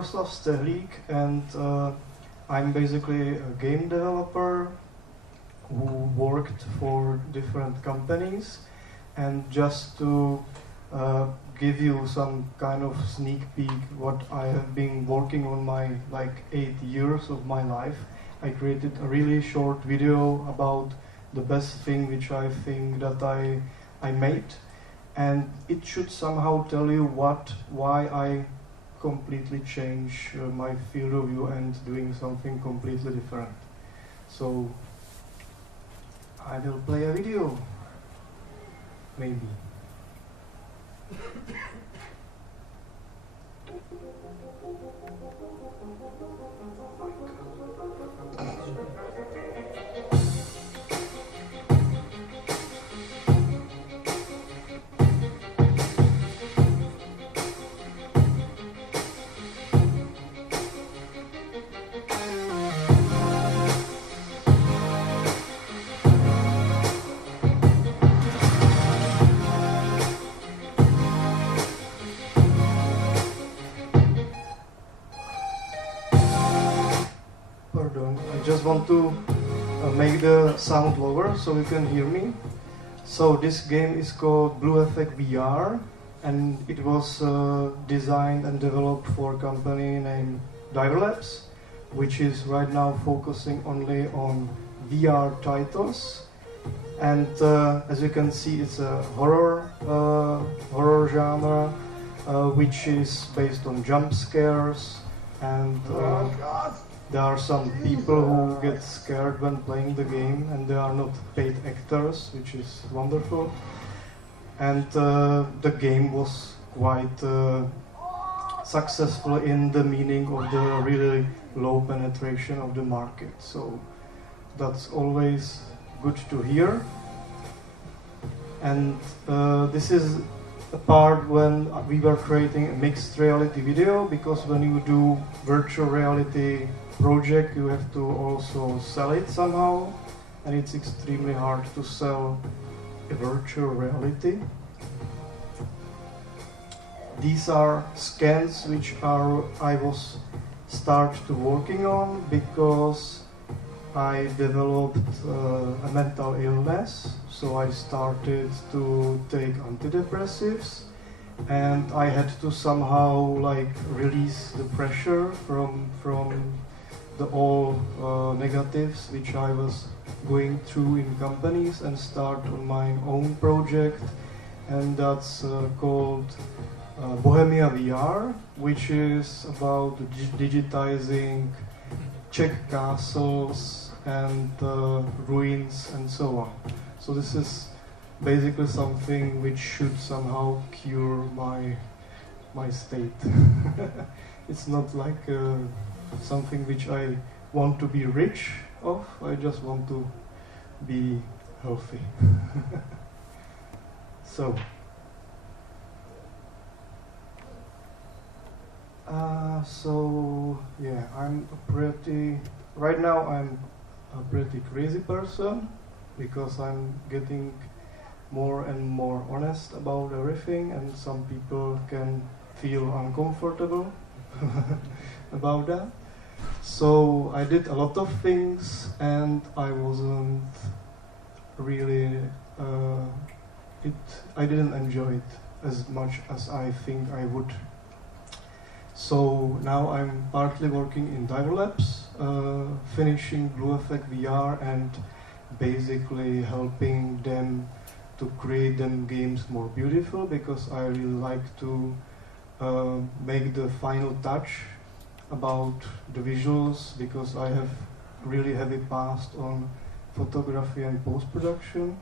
Jaroslav Stehlik, and I'm basically a game developer who worked for different companies. And just to give you some kind of sneak peek what I have been working on my 8 years of my life, I created a really short video about the best thing which I think that I made, and it should somehow tell you why I completely change my field of view and doing something completely different. So I will play a video, maybe. Pardon, I just want to make the sound lower so you can hear me. So this game is called Blue Effect VR, and it was designed and developed for a company named Labs, which is right now focusing only on VR titles. And as you can see, it's a horror genre, which is based on jump scares, and there are some people who get scared when playing the game, and they are not paid actors, which is wonderful. And the game was quite successful in the meaning of the really low penetration of the market. So that's always good to hear. And this is a part when we were creating a mixed reality video, because when you do virtual reality project, you have to also sell it somehow, and it's extremely hard to sell a virtual reality. These are scans which I was start to working on because I developed a mental illness, so I started to take antidepressives, and I had to somehow release the pressure from the all negatives which I was going through in companies, and start on my own project, and that's called Bohemia VR, which is about digitizing Czech castles and ruins and so on. So this is basically something which should somehow cure my state. It's not like something which I want to be rich of, I just want to be healthy. So yeah, right now I'm a pretty crazy person, because I'm getting more and more honest about everything, and some people can feel uncomfortable about that. So I did a lot of things, and I wasn't really, I didn't enjoy it as much as I think I would. So now I'm partly working in Labs, finishing Blue Effect VR and basically helping them to create them games more beautiful, because I really like to make the final touch about the visuals, because I have really heavy past on photography and post-production.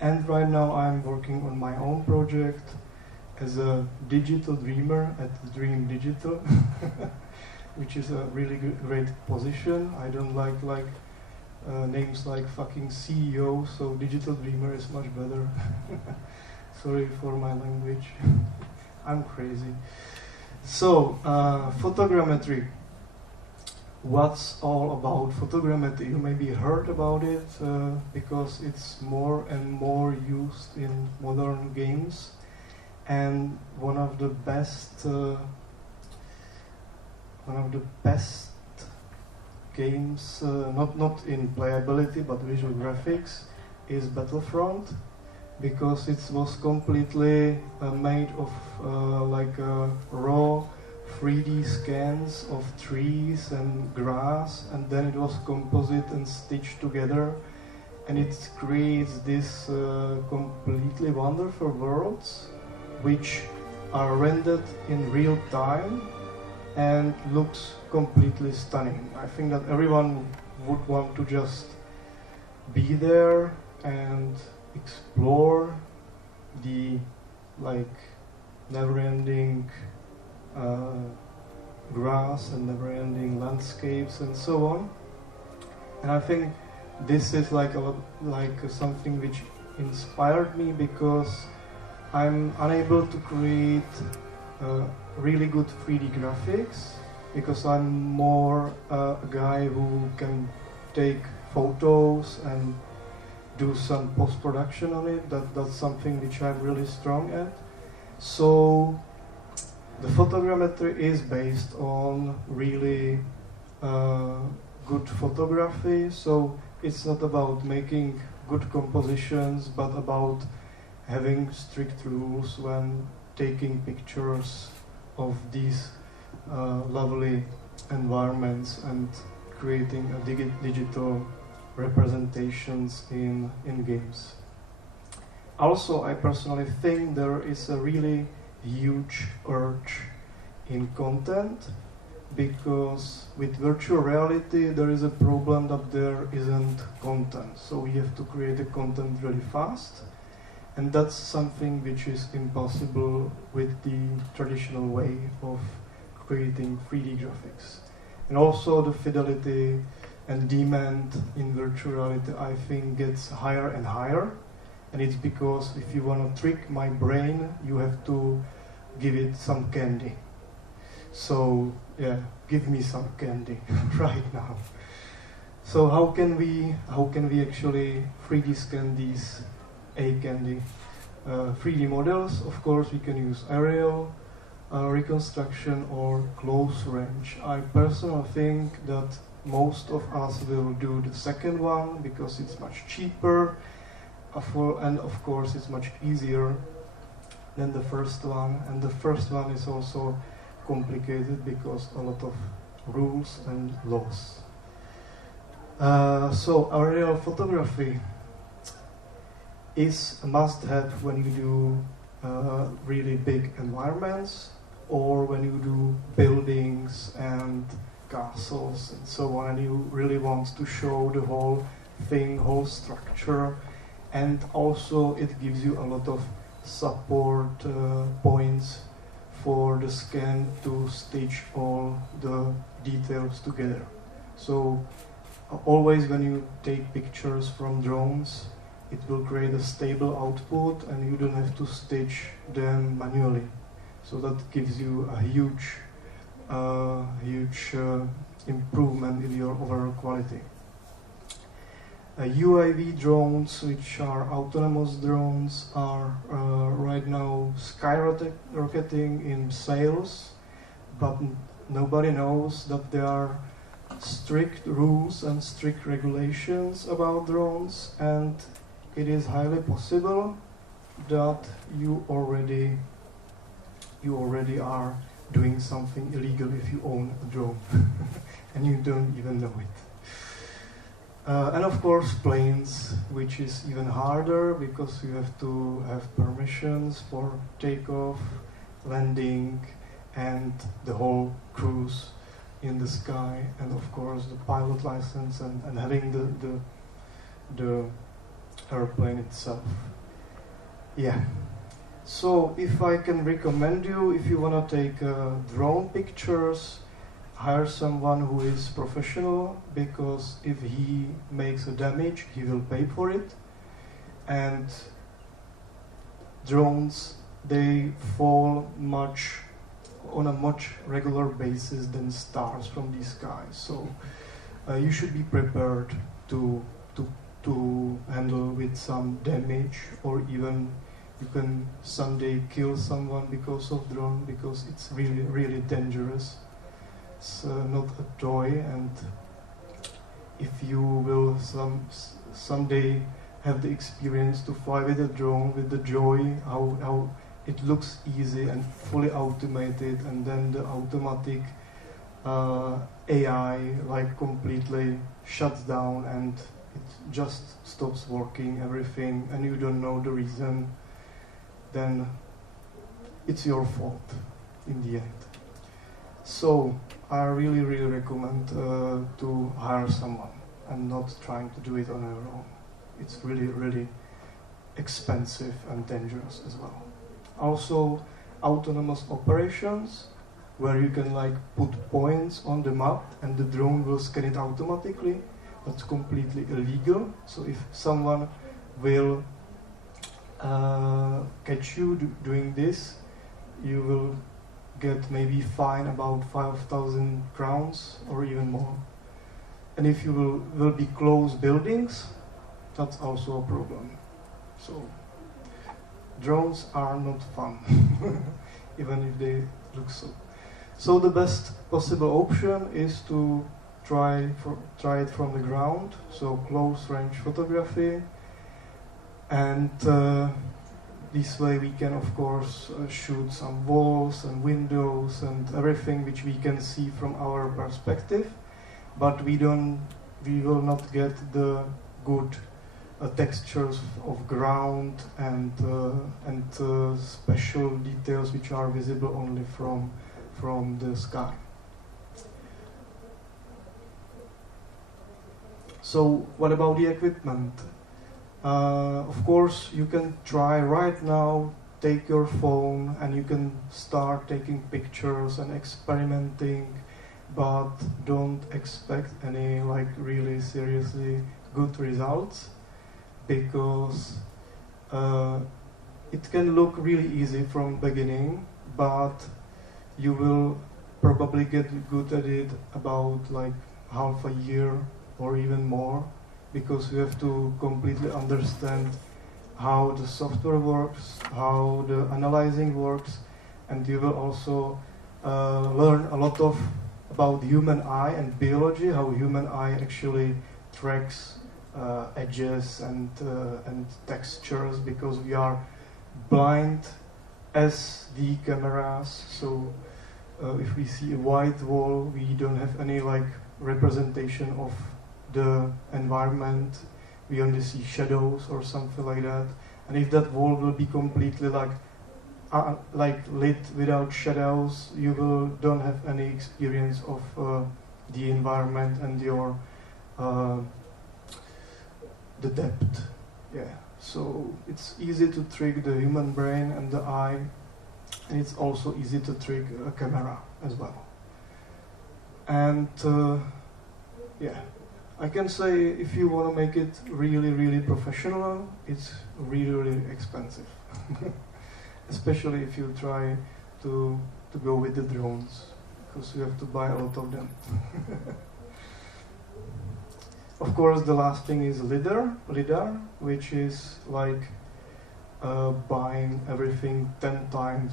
And right now I'm working on my own project as a digital dreamer at dream.digital, which is a really great position. I don't like names like fucking CEO, so digital dreamer is much better. Sorry for my language. I'm crazy. So, photogrammetry. What's all about photogrammetry? You maybe heard about it because it's more and more used in modern games. And one of the best one of the best games, not in playability but visual graphics, is Battlefront, because it was completely made of like raw 3D scans of trees and grass, and then it was composite and stitched together, and it creates this completely wonderful worlds which are rendered in real time and looks completely stunning. I think that everyone would want to just be there and explore the like never-ending grass and never-ending landscapes and so on. And I think this is like something which inspired me, because I'm unable to create really good 3D graphics, because I'm more a guy who can take photos and do some post-production on it. That's something which I'm really strong at. So the photogrammetry is based on really good photography. So it's not about making good compositions, but about having strict rules when taking pictures of these lovely environments and creating a digital representations in games. Also, I personally think there is a really huge urge in content, because with virtual reality there is a problem that there isn't content. So we have to create the content really fast, and that's something which is impossible with the traditional way of creating 3D graphics. And also the fidelity and demand in virtual reality, I think, gets higher and higher. And it's because if you want to trick my brain, you have to give it some candy. So yeah, give me some candy right now. So how can we actually 3D scan these candy 3D models? Of course, we can use aerial reconstruction or close range. I personally think that most of us will do the second one, because it's much cheaper, and of course it's much easier than the first one. And the first one is also complicated because a lot of rules and laws. So aerial photography is a must-have when you do really big environments, or when you do buildings and castles and so on, and you really want to show the whole thing, whole structure. And also it gives you a lot of support points for the scan to stitch all the details together. So always when you take pictures from drones, it will create a stable output and you don't have to stitch them manually. So that gives you a huge improvement in your overall quality. UAV drones, which are autonomous drones, are right now skyrocketing in sales, but nobody knows that there are strict rules and strict regulations about drones, and it is highly possible that you already are doing something illegal if you own a drone and you don't even know it. And of course planes, which is even harder because you have to have permissions for takeoff, landing, and the whole cruise in the sky, and of course the pilot license and having the airplane itself. Yeah. So if I can recommend you, if you want to take drone pictures, hire someone who is professional, because if he makes a damage, he will pay for it. And drones, they fall on a much regular basis than stars from the sky. So you should be prepared to handle with some damage, or even you can someday kill someone because of drone, because it's really, really dangerous. It's not a toy, and if you will someday have the experience to fly with a drone, with the joy, how it looks easy and fully automated, and then the automatic AI like completely shuts down and it just stops working, everything, and you don't know the reason, then it's your fault in the end. So I really recommend to hire someone and not trying to do it on your own. It's really expensive and dangerous as well. Also, autonomous operations, where you can like put points on the map and the drone will scan it automatically. That's completely illegal. So if someone will catch you doing this, you will get maybe fine about 5,000 crowns or even more. And if you will be close buildings, that's also a problem. So drones are not fun, even if they look so. So the best possible option is to try it from the ground, so close range photography, and this way we can of course shoot some walls and windows and everything which we can see from our perspective, but we will not get the good textures of ground and special details which are visible only from the sky. So what about the equipment? Of course, you can try right now, take your phone and you can start taking pictures and experimenting, but don't expect any like really seriously good results, because it can look really easy from beginning, but you will probably get good at it about like half a year or even more, because you have to completely understand how the software works, how the analyzing works, and you will also learn a lot about the human eye and biology, how human eye actually tracks edges and textures, because we are blind as the cameras. So if we see a white wall, we don't have any like representation of the environment. We only see shadows or something like that. And if that wall will be completely like lit without shadows, you don't have any experience of the environment and your the depth. Yeah. So it's easy to trick the human brain and the eye, and it's also easy to trick a camera as well. And yeah, I can say if you want to make it really professional, it's really expensive. Especially if you try to go with the drones, because you have to buy a lot of them. Of course, the last thing is lidar, which is like buying everything 10 times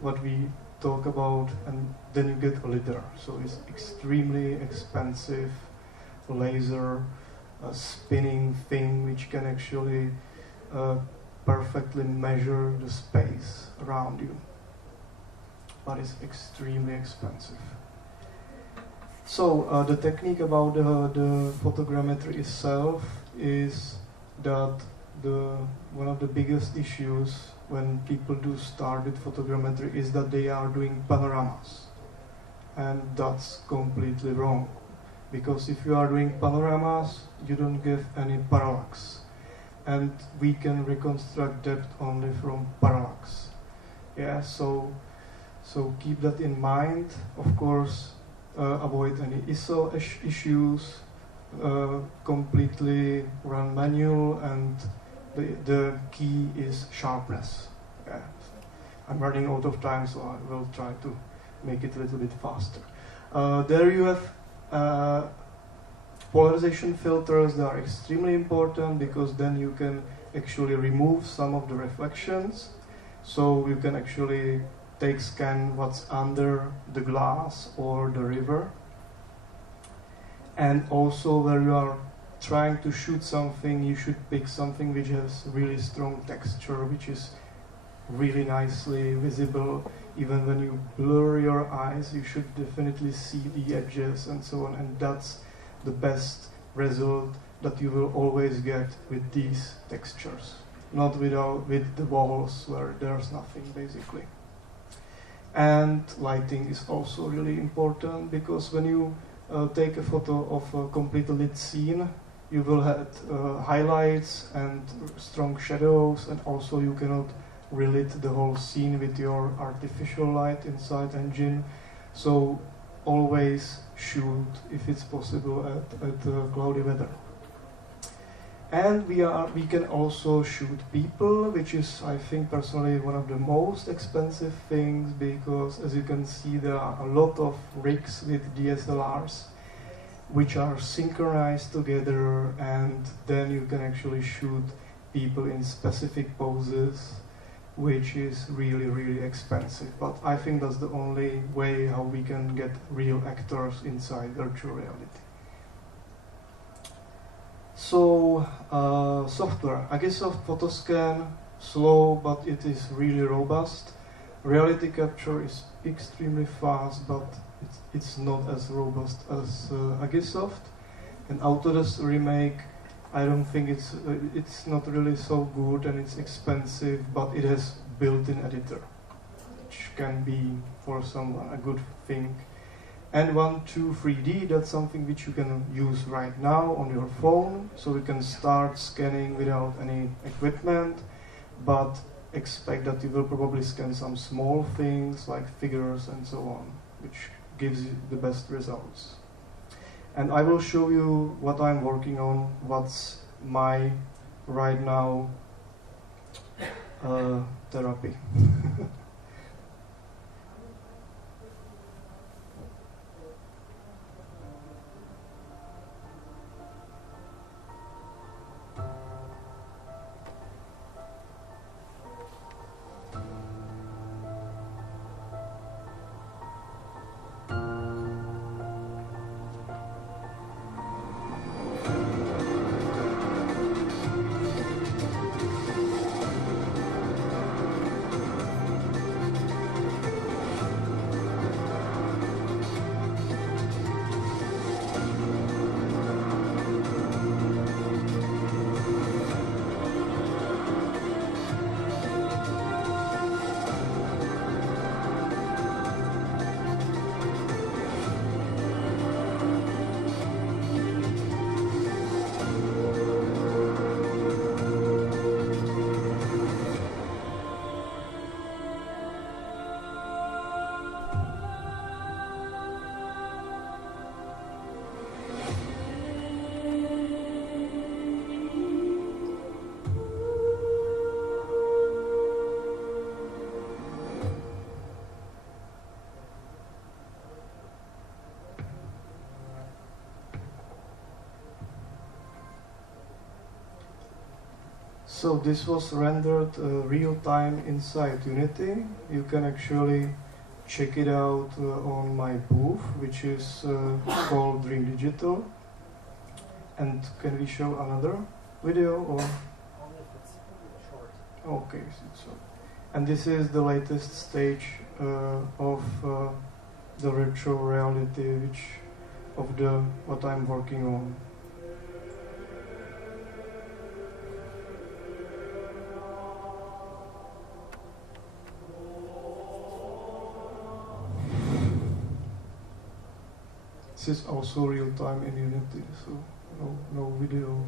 what we talk about, and then you get a lidar. So it's extremely expensive laser spinning thing which can actually perfectly measure the space around you, but it's extremely expensive. So the technique about the photogrammetry itself is that one of the biggest issues when people do start with photogrammetry is that they are doing panoramas, and that's completely wrong, because if you are doing panoramas, you don't give any parallax, and we can reconstruct depth only from parallax. Yeah, so keep that in mind. Of course, avoid any ISO issues, completely run manual, and the key is sharpness. Yeah. I'm running out of time, so I will try to make it a little bit faster. There you have polarization filters. They are extremely important, because then you can actually remove some of the reflections, so you can actually take scan what's under the glass or the river. And also where you are trying to shoot something, you should pick something which has really strong texture, which is really nicely visible. Even when you blur your eyes, you should definitely see the edges and so on, and that's the best result that you will always get with these textures, not with the walls where there's nothing basically. And lighting is also really important, because when you take a photo of a completely lit scene, you will have highlights and strong shadows, and also you cannot relit the whole scene with your artificial light inside engine. So always shoot, if it's possible, at cloudy weather. And we can also shoot people, which is, I think, personally one of the most expensive things, because as you can see, there are a lot of rigs with DSLRs which are synchronized together, and then you can actually shoot people in specific poses, which is really, really expensive. But I think that's the only way how we can get real actors inside virtual reality. So, software. Agisoft Photoscan, slow, but it is really robust. Reality capture is extremely fast, but it's not as robust as Agisoft. And Autodesk Remake, I don't think it's not really so good, and it's expensive, but it has built-in editor, which can be for someone a good thing. And 123D, that's something which you can use right now on your phone, so you can start scanning without any equipment, but expect that you will probably scan some small things like figures and so on, which gives you the best results. And I will show you what I'm working on, what's my right now therapy. So this was rendered real time inside Unity. You can actually check it out on my booth, which is called Dream.Digital. And can we show another video or? Only if it's short. Okay, so. And this is the latest stage of the virtual reality, what I'm working on. This is also real time in Unity, so no video.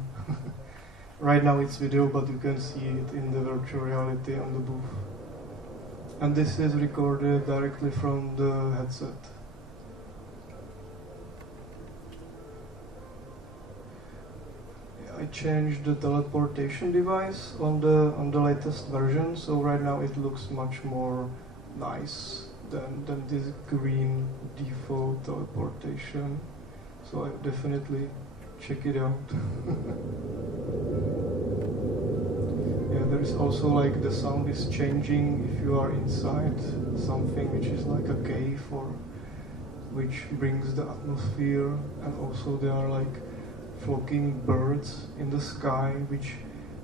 Right now it's video, but you can see it in the virtual reality on the booth. And this is recorded directly from the headset. I changed the teleportation device on the latest version, so right now it looks much more nice than this green default teleportation. So I definitely check it out. Yeah, there is also like the sound is changing if you are inside something which is like a cave or which brings the atmosphere, and also there are like flocking birds in the sky which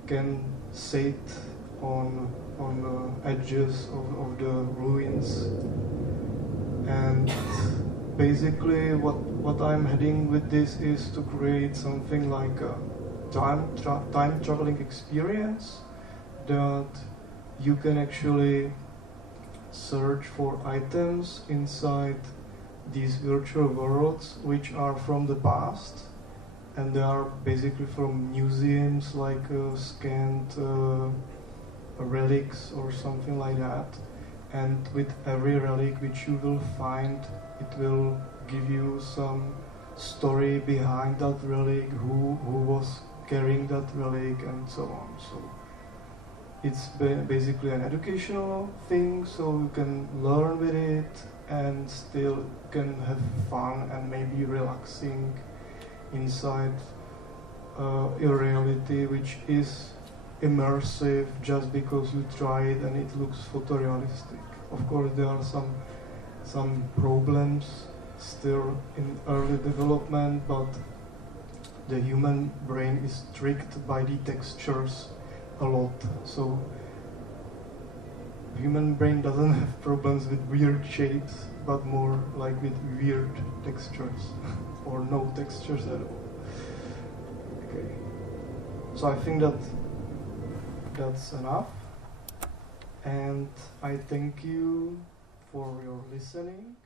can sit on the edges of the ruins. And basically what I'm heading with this is to create something like a time traveling experience that you can actually search for items inside these virtual worlds which are from the past, and they are basically from museums, like scanned relics or something like that. And with every relic which you will find, it will give you some story behind that relic, who was carrying that relic, and so on. So it's basically an educational thing, so you can learn with it and still can have fun and maybe relaxing inside a reality which is immersive just because you try it and it looks photorealistic. Of course, there are some problems still in early development, but the human brain is tricked by the textures a lot. So human brain doesn't have problems with weird shapes, but more like with weird textures or no textures at all. Okay. So I think that's enough, and I thank you for your listening.